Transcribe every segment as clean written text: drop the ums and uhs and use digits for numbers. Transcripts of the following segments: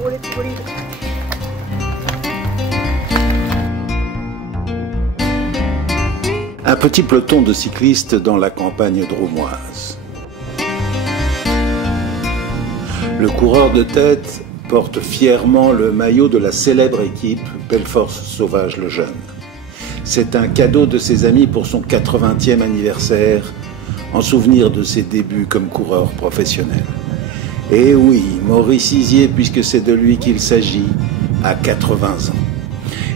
rouler petit bolide. Un petit peloton de cyclistes dans la campagne drômoise. Le coureur de tête porte fièrement le maillot de la célèbre équipe Belfort Sauvage le Jeune. C'est un cadeau de ses amis pour son 80e anniversaire, en souvenir de ses débuts comme coureur professionnel. Et oui, Maurice Isier, puisque c'est de lui qu'il s'agit, a 80 ans.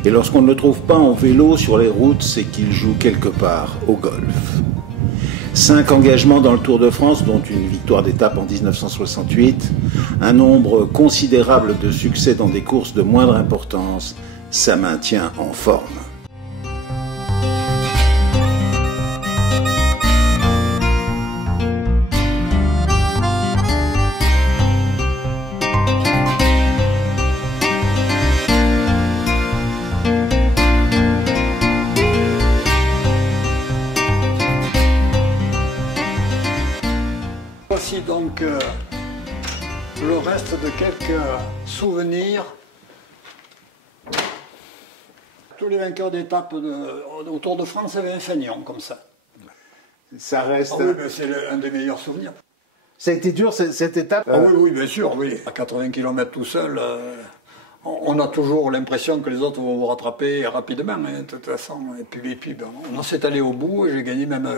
Et lorsqu'on ne le trouve pas en vélo sur les routes, c'est qu'il joue quelque part au golf. 5 engagements dans le Tour de France, dont une victoire d'étape en 1968, un nombre considérable de succès dans des courses de moindre importance, ça maintient en forme. Voici donc le reste de quelques souvenirs. Tous les vainqueurs d'étapes au Tour de France avaient un fanion comme ça. Ça reste... Ah oui, c'est un des meilleurs souvenirs. Ça a été dur cette étape Ah oui, bien sûr, oui. À 80 km tout seul, on a toujours l'impression que les autres vont vous rattraper rapidement, hein, de toute façon. Et puis ben, on s'est allé au bout et j'ai gagné même...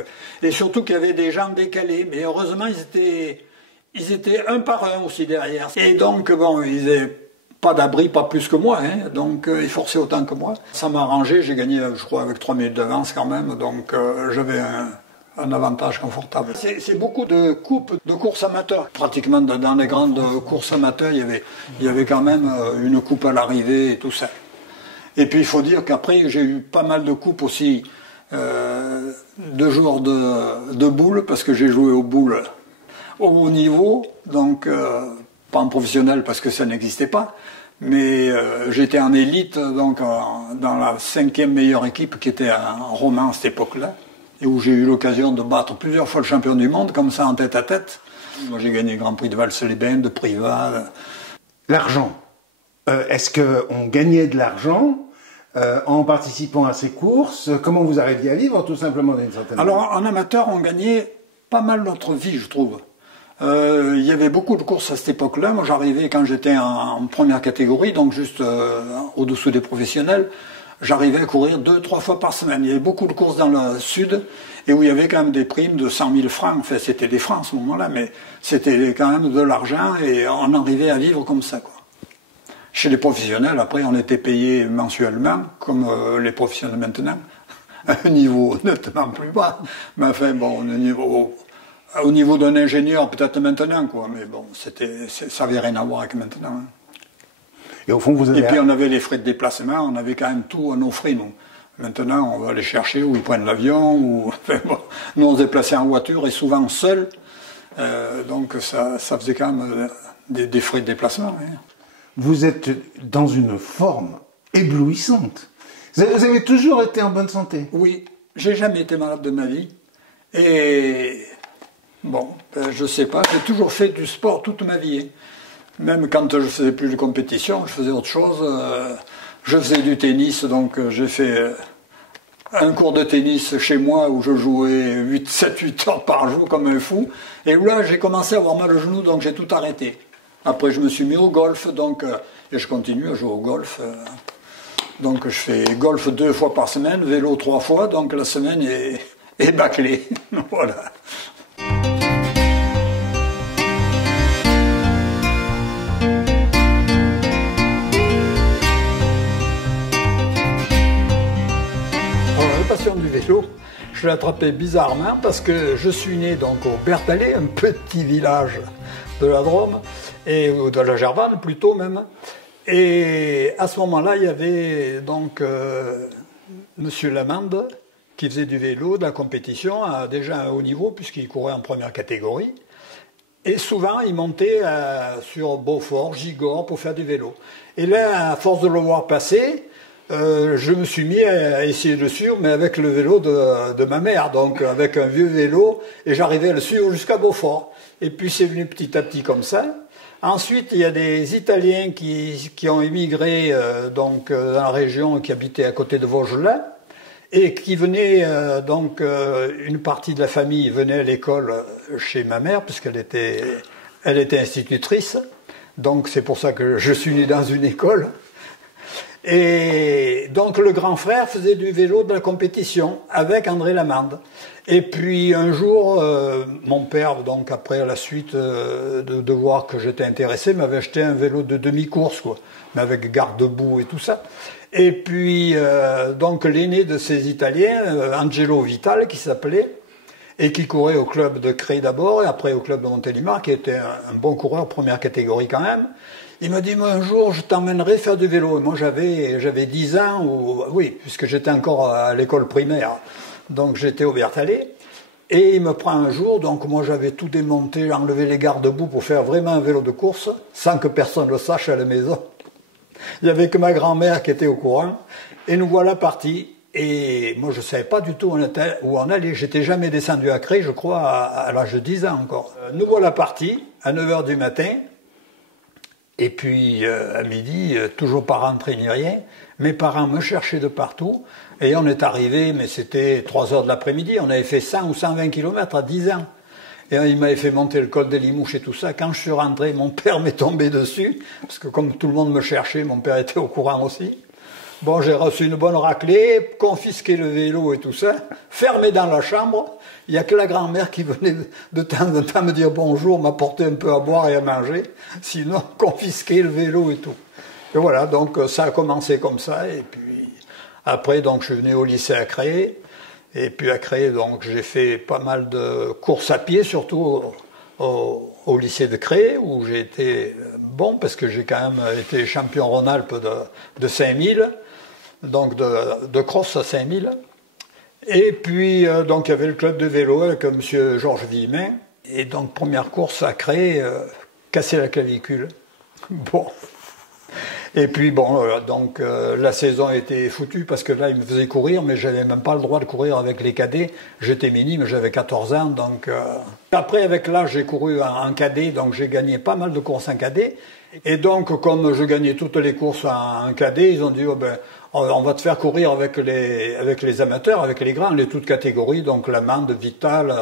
Et surtout qu'il y avait des gens décalés, mais heureusement ils étaient un par un aussi derrière. Et donc, bon, ils n'avaient pas d'abri, pas plus que moi, hein, donc ils forçaient autant que moi. Ça m'a arrangé, j'ai gagné, je crois, avec 3 minutes d'avance quand même, donc j'avais un avantage confortable. C'est beaucoup de coupes de courses amateurs. Pratiquement dans les grandes courses amateurs, il y avait quand même une coupe à l'arrivée et tout ça. Et puis il faut dire qu'après, j'ai eu pas mal de coupes aussi de joueurs de boules, parce que j'ai joué aux boules au haut niveau, donc pas en professionnel parce que ça n'existait pas, mais j'étais en élite, donc dans la 5e meilleure équipe qui était en Romain à cette époque-là, et où j'ai eu l'occasion de battre plusieurs fois le champion du monde, comme ça en tête à tête. Moi j'ai gagné le Grand Prix de Vals-les-Bains, de Privas. L'argent. Est-ce qu'on gagnait de l'argent en participant à ces courses? Comment vous arriviez à vivre, tout simplement, d'une certaine manière? Alors en amateur, on gagnait pas mal notre vie, je trouve. Il y avait beaucoup de courses à cette époque-là. Moi, j'arrivais quand j'étais en première catégorie, donc juste au-dessous des professionnels. J'arrivais à courir 2-3 fois par semaine. Il y avait beaucoup de courses dans le sud et où il y avait quand même des primes de 100 000 francs. Enfin, c'était des francs à ce moment-là, mais c'était quand même de l'argent et on arrivait à vivre comme ça, quoi. Chez les professionnels, après, on était payé mensuellement, comme les professionnels maintenant, à un niveau nettement plus bas. Mais enfin, bon, au niveau d'un ingénieur, peut-être maintenant, quoi. Mais bon, ça n'avait rien à voir avec maintenant. Hein. Et au fond, vous avez... Et puis on avait les frais de déplacement, on avait quand même tout à nos frais, nous. Maintenant, on va aller chercher, ou ils prennent l'avion, ou... Enfin, bon, nous, on se déplaçait en voiture, et souvent seul. Donc ça faisait quand même des frais de déplacement. Hein. Vous êtes dans une forme éblouissante. Vous avez toujours été en bonne santé? Oui, j'ai jamais été malade de ma vie. Et... Bon, je sais pas, j'ai toujours fait du sport toute ma vie. Hein. Même quand je faisais plus de compétition, je faisais autre chose. Je faisais du tennis, donc j'ai fait un cours de tennis chez moi où je jouais 7-8 heures par jour comme un fou. Et où là, j'ai commencé à avoir mal au genou, donc j'ai tout arrêté. Après, je me suis mis au golf, donc, et je continue à jouer au golf. Donc je fais golf 2 fois par semaine, vélo 3 fois, donc la semaine est bâclée. Voilà. Du vélo, je l'ai attrapé bizarrement parce que je suis né donc au Berthallet, un petit village de la Drôme, et de la Gervanne plutôt même. Et à ce moment-là, il y avait donc Monsieur Lamande qui faisait du vélo, de la compétition, déjà à haut niveau puisqu'il courait en première catégorie. Et souvent, il montait sur Beaufort, Gigord pour faire du vélo. Et là, à force de le voir passer, je me suis mis à essayer de le suivre, mais avec le vélo de ma mère, donc avec un vieux vélo, et j'arrivais à le suivre jusqu'à Beaufort. Et puis c'est venu petit à petit comme ça. Ensuite, il y a des Italiens qui ont immigré dans la région, qui habitaient à côté de Vaugelas, et qui venaient, une partie de la famille venait à l'école chez ma mère, puisqu'elle était institutrice. Donc c'est pour ça que je suis né dans une école. Et donc le grand frère faisait du vélo de la compétition avec André Lamande. Et puis un jour, mon père, donc après à la suite de voir que j'étais intéressé, m'avait acheté un vélo de demi-course, quoi, mais avec garde-boue et tout ça. Et puis donc l'aîné de ces Italiens, Angelo Vital, qui s'appelait, et qui courait au club de Cré d'abord, et après au club de Montélimar, qui était un bon coureur, première catégorie quand même. Il m'a dit, moi, un jour, je t'emmènerai faire du vélo. Et moi, j'avais 10 ans, oui, puisque j'étais encore à l'école primaire. Donc, j'étais au Berthalet. Et il me prend un jour, donc moi, j'avais tout démonté, enlevé les garde-boue pour faire vraiment un vélo de course, sans que personne le sache à la maison. Il n'y avait que ma grand-mère qui était au courant. Et nous voilà partis. Et moi, je ne savais pas du tout où on allait. J'étais jamais descendu à Cré, je crois, à l'âge de 10 ans encore. Nous voilà partis, à 9 h du matin. Et puis, à midi, toujours pas rentré ni rien, mes parents me cherchaient de partout. Et on est arrivé, mais c'était 3 h de l'après-midi. On avait fait 100 ou 120 km à 10 ans. Et il m'avait fait monter le col des Limouches et tout ça. Quand je suis rentré, mon père m'est tombé dessus. Parce que comme tout le monde me cherchait, mon père était au courant aussi. Bon, j'ai reçu une bonne raclée, confisqué le vélo et tout ça, fermé dans la chambre. Il n'y a que la grand-mère qui venait de temps en temps me dire bonjour, m'apporter un peu à boire et à manger. Sinon, confisquer le vélo et tout. Et voilà, donc ça a commencé comme ça. Et puis après, donc je suis venu au lycée à Cré. Et puis à Cré, donc j'ai fait pas mal de courses à pied, surtout au lycée de Cré, où j'ai été bon, parce que j'ai quand même été champion Rhône-Alpes de 5000. Donc de cross à 5000. Et puis, donc il y avait le club de vélo avec M. Georges Villemin. Et donc, première course à Cré, casser la clavicule. Bon. Et puis, bon, donc la saison était foutue parce que là, il me faisait courir, mais j'avais même pas le droit de courir avec les cadets. J'étais minime, j'avais 14 ans. Donc, après, avec l'âge, j'ai couru en cadet, donc j'ai gagné pas mal de courses en cadet. Et donc, comme je gagnais toutes les courses en cadet, ils ont dit, oh ben, on va te faire courir avec les amateurs, avec les grands, les toutes catégories, donc Lamande, Vital,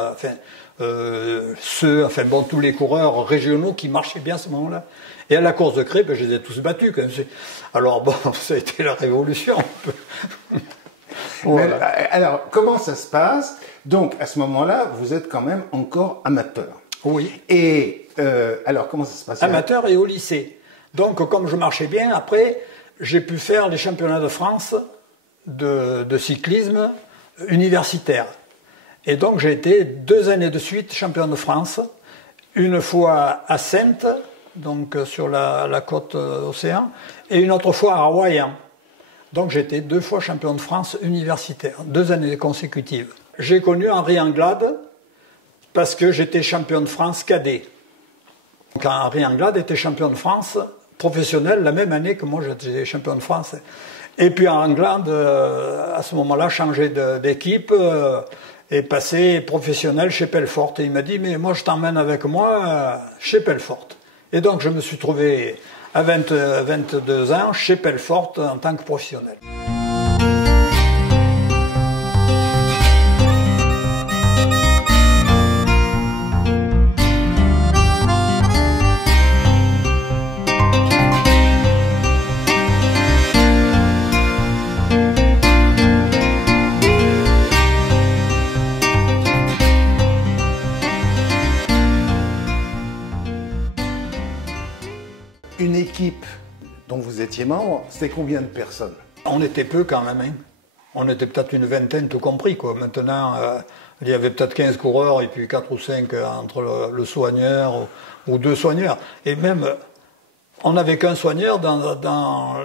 tous les coureurs régionaux qui marchaient bien à ce moment-là. Et à la course de Cré, ben, je les ai tous battus. Quand même. Alors bon, ça a été la révolution. Voilà. Alors, comment ça se passe? Donc, à ce moment-là, vous êtes quand même encore amateur. Oui. Et alors, comment ça se passe? Amateur et au lycée. Donc, comme je marchais bien, après, j'ai pu faire les championnats de France de cyclisme universitaire. Et donc, j'ai été 2 années de suite champion de France, une fois à Saintes, donc sur la côte océan, et une autre fois à Royan. Donc, j'ai été 2 fois champion de France universitaire, 2 années consécutives. J'ai connu Henri Anglade parce que j'étais champion de France cadet. Donc, Henri Anglade était champion de France professionnel la même année que moi j'étais champion de France. Et puis Anglade, à ce moment-là, changeait d'équipe et passait professionnel chez Pelfort. Et il m'a dit, mais moi je t'emmène avec moi chez Pelfort. Et donc je me suis trouvé à 22 ans chez Pelfort en tant que professionnel. Une équipe dont vous étiez membre, c'était combien de personnes? On était peu quand même. Hein. On était peut-être une vingtaine tout compris. Quoi. Maintenant, il y avait peut-être 15 coureurs et puis 4 ou 5 entre le soigneur ou 2 soigneurs. Et même, on n'avait qu'un soigneur dans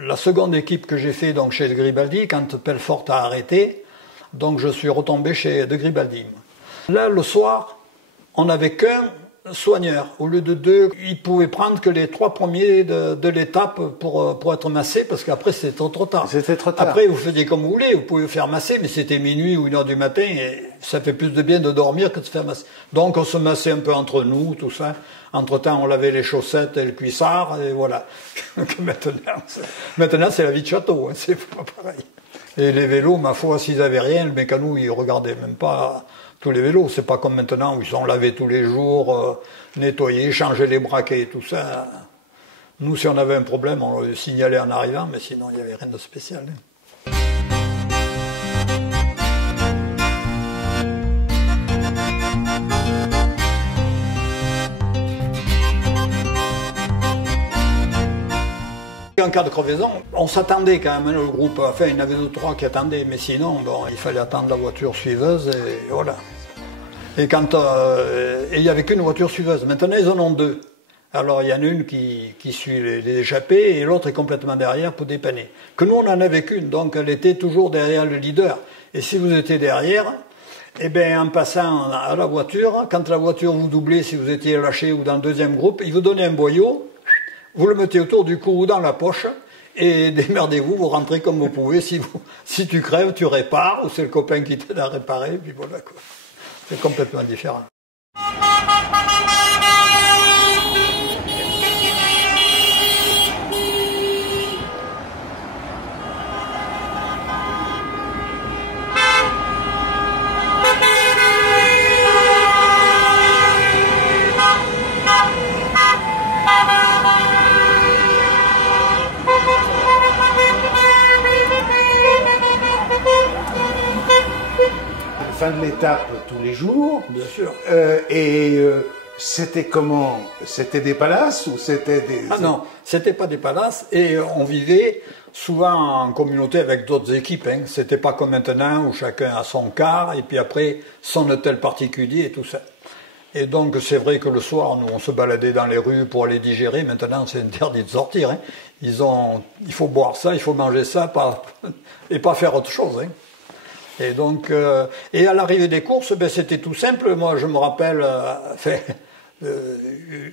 la seconde équipe que j'ai fait donc chez De Gribaldi, quand Pelfort a arrêté. Donc je suis retombé chez De Gribaldi. Là, le soir, on n'avait qu'un soigneur. Au lieu de 2, il pouvait prendre que les 3 premiers de l'étape pour être massé, parce qu'après c'était trop tard. C'était trop tard. Après, vous faisiez comme vous voulez, vous pouvez faire masser, mais c'était minuit ou 1 h du matin, et Ça fait plus de bien de dormir que de se faire masser. Donc on se massait un peu entre nous, tout ça. Entre-temps, on lavait les chaussettes et le cuissard, et voilà. Maintenant, c'est la vie de château, hein, c'est pas pareil. Et les vélos, ma foi, s'ils avaient rien, le mécano, il regardait même pas tous les vélos. C'est pas comme maintenant où ils sont lavés tous les jours, nettoyés, changés les braquets et tout ça. Nous, si on avait un problème, on le signalait en arrivant, mais sinon, il n'y avait rien de spécial. En cas de crevaison, on s'attendait quand même, le groupe, enfin il y en avait 2 ou 3 qui attendaient, mais sinon, bon, il fallait attendre la voiture suiveuse et voilà. Et il n'y avait qu'une voiture suiveuse, maintenant ils en ont 2. Alors il y en a une qui suit les échappées et l'autre est complètement derrière pour dépanner. Que nous on n'en avait qu'une, donc elle était toujours derrière le leader. Et si vous étiez derrière, eh bien, en passant à la voiture, quand la voiture vous doublait, si vous étiez lâché ou dans le deuxième groupe, il vous donnait un boyau. Vous le mettez autour du cou ou dans la poche et démerdez-vous, vous rentrez comme vous pouvez. Si tu crèves, tu répares ou c'est le copain qui t'aide à réparer. Puis voilà quoi. C'est complètement différent. Fin de l'étape tous les jours. Bien sûr. C'était comment? C'était des palaces ou c'était des... Ah non, c'était pas des palaces et on vivait souvent en communauté avec d'autres équipes. Hein. C'était pas comme maintenant où chacun a son car et puis après son hôtel particulier et tout ça. Et donc c'est vrai que le soir, nous on se baladait dans les rues pour aller digérer. Maintenant c'est interdit de sortir. Hein. Il faut boire ça, il faut manger ça et pas faire autre chose. Hein. Et donc, et à l'arrivée des courses, ben, c'était tout simple. Moi, je me rappelle,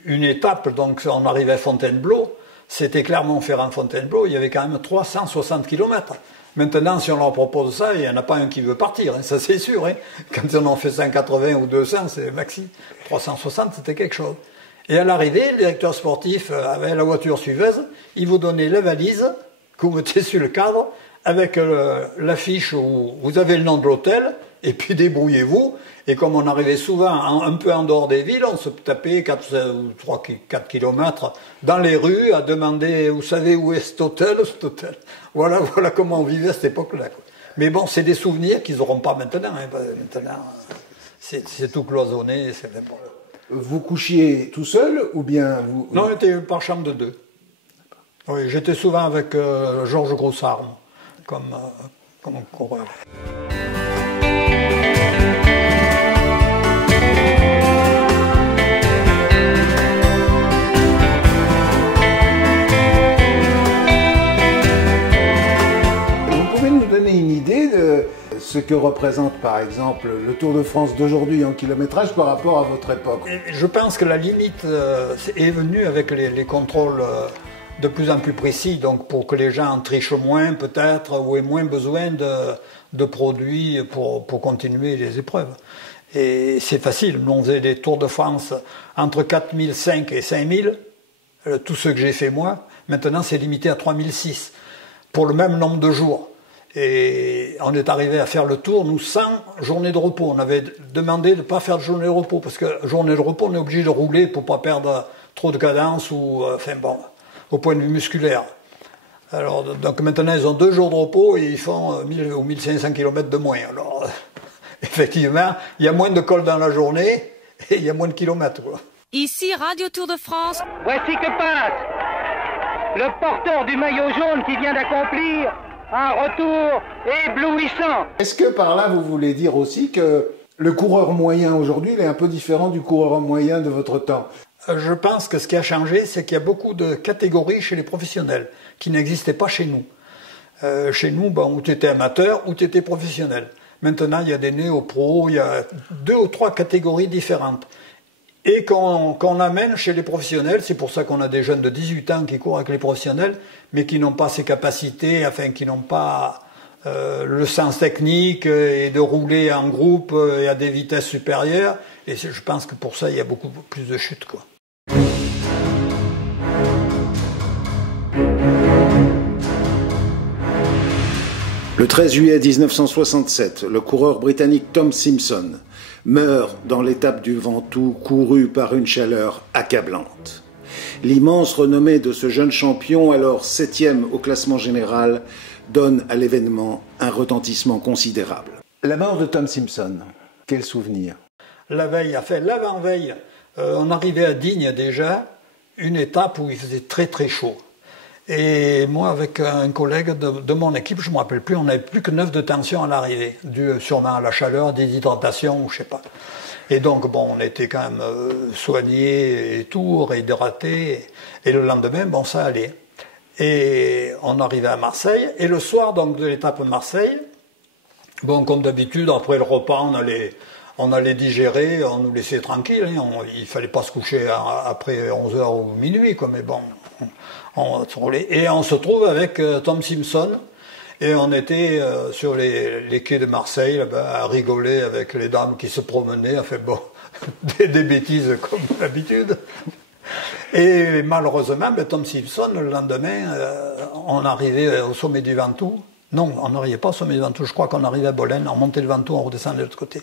une étape, donc on arrivait à Fontainebleau, c'était Clermont-Ferrand-Fontainebleau, il y avait quand même 360 km. Maintenant, si on leur propose ça, il n'y en a pas un qui veut partir, hein, ça c'est sûr. Hein. Quand on en fait 180 ou 200, c'est maxi. 360, c'était quelque chose. Et à l'arrivée, le directeur sportif avait la voiture suiveuse, il vous donnait la valise que vous mettez sur le cadre, avec l'affiche où vous avez le nom de l'hôtel, et puis débrouillez-vous. Et comme on arrivait souvent un peu en dehors des villes, on se tapait 4 kilomètres dans les rues à demander, vous savez où est cet hôtel, Voilà comment on vivait à cette époque-là. Mais bon, c'est des souvenirs qu'ils n'auront pas maintenant. Hein. Maintenant, c'est tout cloisonné. Vous couchiez tout seul ou bien vous... Non, on était par chambre de 2. Oui, j'étais souvent avec Georges Grossard. Comme coureur. Vous pouvez nous donner une idée de ce que représente par exemple le Tour de France d'aujourd'hui en kilométrage par rapport à votre époque? Je pense que la limite est venue avec les contrôles de plus en plus précis, donc pour que les gens en trichent moins peut-être, ou aient moins besoin de produits pour continuer les épreuves. Et c'est facile, nous on faisait des Tours de France entre 4005 et 5000, tout ce que j'ai fait moi, maintenant c'est limité à 3006, pour le même nombre de jours. Et on est arrivé à faire le tour, nous, sans journée de repos. On avait demandé de ne pas faire de journée de repos, parce que journée de repos, on est obligé de rouler pour ne pas perdre trop de cadence, ou enfin bon... au point de vue musculaire. Alors, donc maintenant, ils ont 2 jours de repos et ils font 1000 ou 1500 km de moins. Alors, effectivement, il y a moins de cols dans la journée et il y a moins de kilomètres. Quoi. Ici, Radio Tour de France. Voici que passe le porteur du maillot jaune qui vient d'accomplir un retour éblouissant. Est-ce que par là, vous voulez dire aussi que le coureur moyen aujourd'hui, il est un peu différent du coureur moyen de votre temps? Je pense que ce qui a changé, c'est qu'il y a beaucoup de catégories chez les professionnels qui n'existaient pas chez nous. Chez nous, où tu étais amateur ou tu étais professionnel. Maintenant, il y a des néo-pros, il y a 2 ou 3 catégories différentes. Et qu'on amène chez les professionnels, c'est pour ça qu'on a des jeunes de 18 ans qui courent avec les professionnels, mais qui n'ont pas ces capacités, enfin qui n'ont pas le sens technique et de rouler en groupe et à des vitesses supérieures. Et je pense que pour ça, il y a beaucoup plus de chutes, quoi. Le 13 juillet 1967, le coureur britannique Tom Simpson meurt dans l'étape du Ventoux courue par une chaleur accablante. L'immense renommée de ce jeune champion, alors 7e au classement général, donne à l'événement un retentissement considérable. La mort de Tom Simpson, quel souvenir? La veille, enfin l'avant-veille, on arrivait à Digne déjà, une étape où il faisait très très chaud. Et moi, avec un collègue de mon équipe, je ne me rappelle plus, on n'avait plus que 9 de tension à l'arrivée, dû sûrement à la chaleur, déshydratation ou je sais pas. Et donc, bon, on était quand même soignés et tout, réhydratés. Et le lendemain, bon, ça allait. Et on arrivait à Marseille. Et le soir, donc, de l'étape Marseille, bon, comme d'habitude, après le repas, on allait digérer, on nous laissait tranquille. Hein, il fallait pas se coucher après 11h ou minuit, quoi, mais bon. Et on se trouve avec Tom Simpson. Et on était sur les quais de Marseille, là-bas, à rigoler avec les dames qui se promenaient, enfin bon, des bêtises comme d'habitude. Et malheureusement, Tom Simpson, le lendemain, on arrivait au sommet du Ventoux. Non, on n'arrivait pas au sommet du Ventoux, je crois qu'on arrivait à Bolène, on montait le Ventoux, on redescendait de l'autre côté.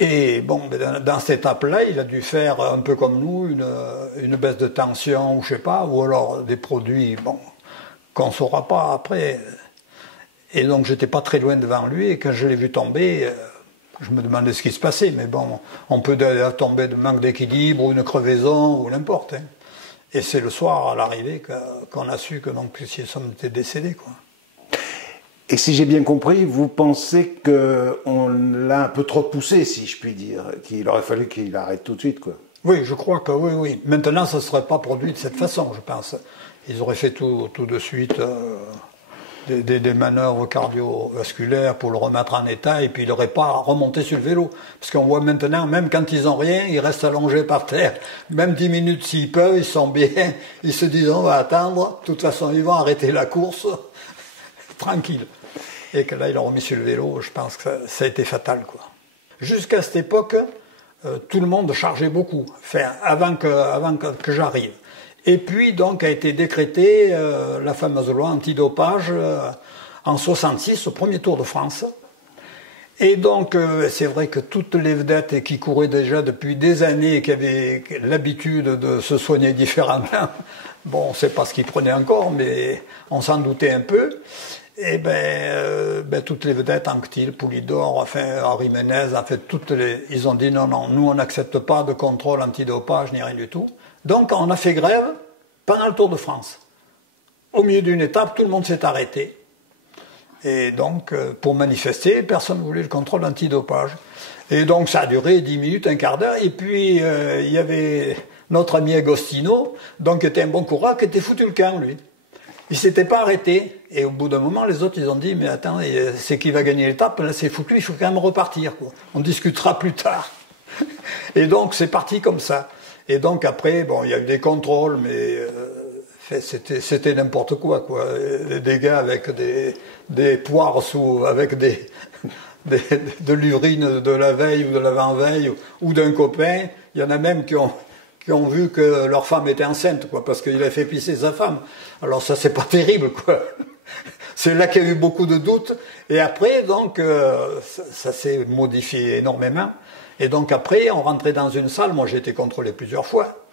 Et bon, dans cette étape-là, il a dû faire un peu comme nous, une baisse de tension, ou je sais pas, ou alors des produits, bon, qu'on ne saura pas après. Et donc j'étais pas très loin devant lui, et quand je l'ai vu tomber, je me demandais ce qui se passait, mais bon, on peut tomber de manque d'équilibre, ou une crevaison, ou n'importe. Hein. Et c'est le soir, à l'arrivée, qu'on a su que donc Simpson était décédé, quoi. Et si j'ai bien compris, vous pensez qu'on l'a un peu trop poussé, si je puis dire, qu'il aurait fallu qu'il arrête tout de suite, quoi. Oui, je crois que oui, oui. Maintenant, ça ne serait pas produit de cette façon, je pense. Ils auraient fait tout de suite des manœuvres cardiovasculaires pour le remettre en état, et puis il n'aurait pas remonté sur le vélo. Parce qu'on voit maintenant, même quand ils n'ont rien, ils restent allongés par terre. Même 10 minutes s'ils peuvent, ils sont bien. Ils se disent, on va attendre. De toute façon, ils vont arrêter la course. Tranquille. Et que là, il a remis sur le vélo, je pense que ça a été fatal, quoi. Jusqu'à cette époque, tout le monde chargeait beaucoup, enfin, avant que j'arrive. Et puis, donc, a été décrétée la fameuse loi antidopage en 66, au premier Tour de France. Et donc, c'est vrai que toutes les vedettes qui couraient déjà depuis des années et qui avaient l'habitude de se soigner différemment, bon, on ne sait pas ce qu'ils prenaient encore, mais on s'en doutait un peu. Et toutes les vedettes, Anctil, Poulidor, enfin, Henri Ménez, en fait, ils ont dit non, nous on n'accepte pas de contrôle antidopage ni rien du tout. Donc on a fait grève pendant le Tour de France. Au milieu d'une étape, tout le monde s'est arrêté. Et donc, pour manifester, personne ne voulait le contrôle antidopage. Et donc ça a duré 10 minutes, un quart d'heure, et puis il y avait notre ami Agostino, donc qui était un bon coureur, qui était foutu le camp, lui. Il ne s'était pas arrêté. Et au bout d'un moment, les autres, ils ont dit, mais attends, c'est qui va gagner l'étape? Là, c'est foutu, il faut quand même repartir, quoi. On discutera plus tard. Et donc, c'est parti comme ça. Et donc, après, bon, il y a eu des contrôles, mais c'était n'importe quoi, quoi. Des gars avec des poires avec de l'urine de la veille ou de l'avant-veille ou d'un copain. Il y en a même qui ont vu que leur femme était enceinte, quoi, parce qu'il a fait pisser sa femme. Alors ça, c'est pas terrible, quoi. C'est là qu'il y a eu beaucoup de doutes. Et après, donc, ça s'est modifié énormément. Et donc après, on rentrait dans une salle. Moi, j'ai été contrôlé plusieurs fois.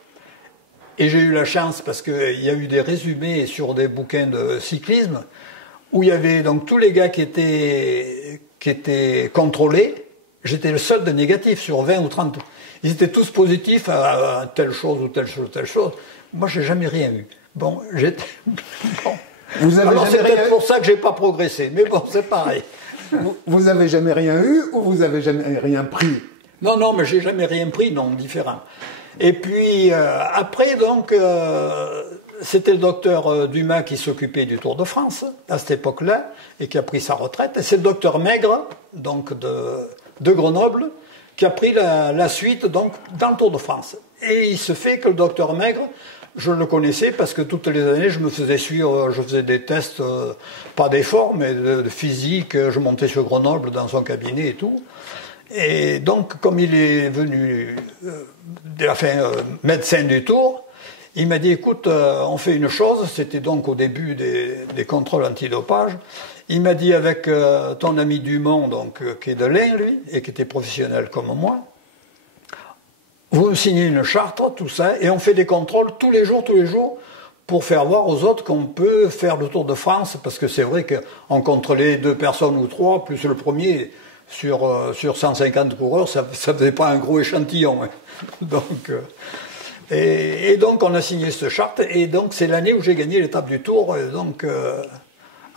Et j'ai eu la chance, parce qu'il y a eu des résumés sur des bouquins de cyclisme, où il y avait donc tous les gars qui étaient contrôlés. J'étais le seul de négatif sur 20 ou 30. Ils étaient tous positifs à telle chose ou telle chose ou telle chose. Moi, j'ai jamais rien eu. Bon, j'étais... Bon. Alors c'est peut-être pour ça que j'ai pas progressé. Mais bon, c'est pareil. Vous avez jamais rien eu ou vous avez jamais rien pris? Non, mais j'ai jamais rien pris, non, différent. Et puis, après, donc, c'était le docteur Dumas qui s'occupait du Tour de France, à cette époque-là, et qui a pris sa retraite. Et c'est le docteur Maigre, donc de Grenoble, qui a pris la suite donc, dans le Tour de France. Et il se fait que le docteur Maigre je le connaissais parce que toutes les années, je me faisais suivre, je faisais des tests, pas d'effort, mais de physique. Je montais sur Grenoble dans son cabinet et tout. Et donc, comme il est venu, médecin du Tour, il m'a dit, écoute, on fait une chose, c'était donc au début des contrôles antidopage. Il m'a dit, avec ton ami Dumont, donc, qui est de l'Ain, lui, et qui était professionnel comme moi, vous signez une charte, tout ça, et on fait des contrôles tous les jours, pour faire voir aux autres qu'on peut faire le Tour de France, parce que c'est vrai qu'on contrôlait 2 personnes ou 3, plus le premier, sur 150 coureurs, ça faisait pas un gros échantillon. Hein. Donc, et donc on a signé cette charte, et donc c'est l'année où j'ai gagné l'étape du Tour, donc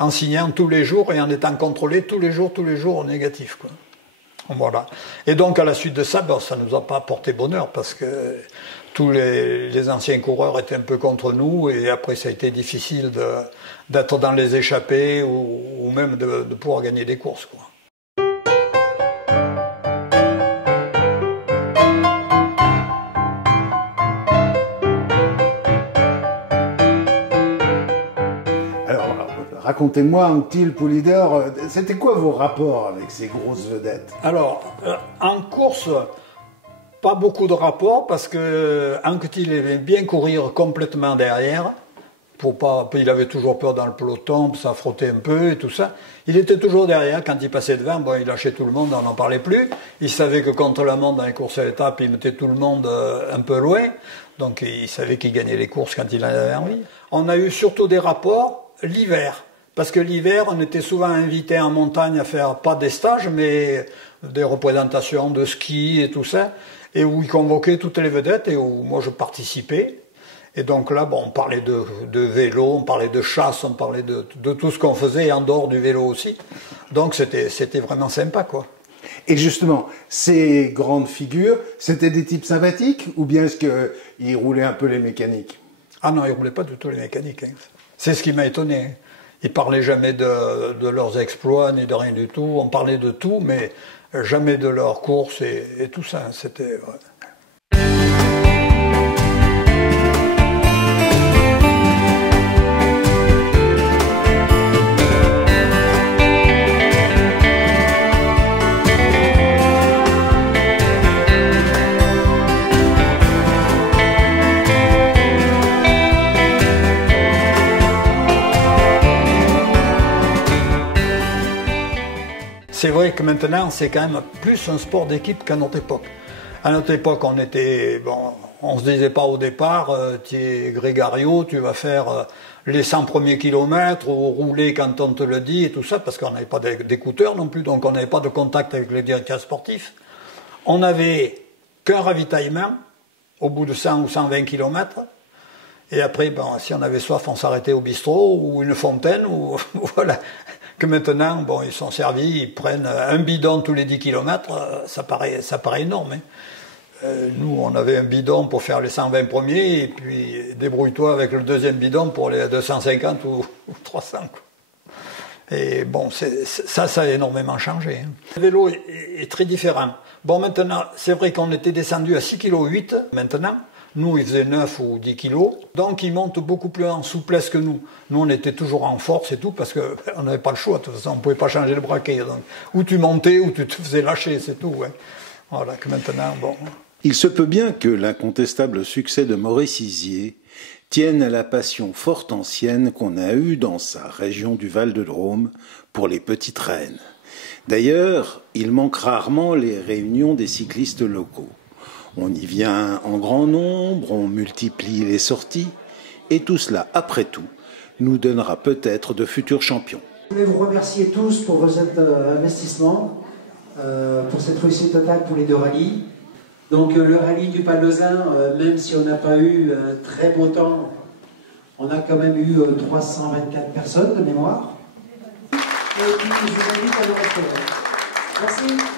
en signant tous les jours et en étant contrôlé tous les jours au négatif, quoi. Voilà. Et donc à la suite de ça, ça nous a pas porté bonheur parce que tous les anciens coureurs étaient un peu contre nous et après ça a été difficile d'être dans les échappées ou même de pouvoir gagner des courses, quoi. Racontez-moi, Anctil, Poulidor, c'était quoi vos rapports avec ces grosses vedettes? Alors, en course, pas beaucoup de rapports parce que Anctil aimait bien courir complètement derrière. Il avait toujours peur dans le peloton, ça frottait un peu et tout ça. Il était toujours derrière, quand il passait devant, il lâchait tout le monde, on n'en parlait plus. Il savait que contre la montre, dans les courses à l'étape, il mettait tout le monde un peu loin. Donc il savait qu'il gagnait les courses quand il en avait envie. On a eu surtout des rapports l'hiver. Parce que l'hiver, on était souvent invités en montagne à faire, pas des stages, mais des représentations de ski et tout ça, et où ils convoquaient toutes les vedettes et où moi je participais. Et donc là, on parlait de vélo, on parlait de chasse, on parlait de tout ce qu'on faisait en dehors du vélo aussi. Donc c'était vraiment sympa, quoi. Et justement, ces grandes figures, c'était des types sympathiques ou bien est-ce qu'ils roulaient un peu les mécaniques? Ah non, ils roulaient pas du tout les mécaniques. Hein. C'est ce qui m'a étonné. Ils parlaient jamais de leurs exploits ni de rien du tout. On parlait de tout, mais jamais de leurs courses et tout ça. C'était... Ouais. C'est vrai que maintenant, c'est quand même plus un sport d'équipe qu'à notre époque. À notre époque, on se disait pas au départ, tu es grégario, tu vas faire les 100 premiers kilomètres ou rouler quand on te le dit et tout ça, parce qu'on n'avait pas d'écouteurs non plus, donc on n'avait pas de contact avec les directeurs sportifs. On n'avait qu'un ravitaillement au bout de 100 ou 120 kilomètres. Et après, si on avait soif, on s'arrêtait au bistrot ou une fontaine, ou voilà. Que maintenant, ils sont servis, ils prennent un bidon tous les 10 km, ça paraît énorme. Hein. Nous, on avait un bidon pour faire les 120 premiers, et puis débrouille-toi avec le deuxième bidon pour les 250 ou 300. Quoi. Et ça a énormément changé. Hein. Le vélo est très différent. Maintenant, c'est vrai qu'on était descendu à 6,8 kg maintenant. Nous, ils faisaient 9 ou 10 kilos. Donc, ils montent beaucoup plus en souplesse que nous. Nous, on était toujours en force et tout, parce qu'on n'avait pas le choix. De toute façon, on ne pouvait pas changer le braquet. Donc, ou tu montais, ou tu te faisais lâcher, c'est tout. Ouais. Voilà, que maintenant, Il se peut bien que l'incontestable succès de Maurice Isier tienne à la passion fort ancienne qu'on a eue dans sa région du Val-de-Drôme pour les petites reines. D'ailleurs, il manque rarement les réunions des cyclistes locaux. On y vient en grand nombre, on multiplie les sorties, et tout cela, après tout, nous donnera peut-être de futurs champions. Je voulais vous remercier tous pour vos investissements, pour cette réussite totale pour les 2 rallyes. Donc le rallye du Val-d'Ozun, même si on n'a pas eu un très beau temps, on a quand même eu 324 personnes de mémoire. Et puis je vous invite à le restaurer. Merci.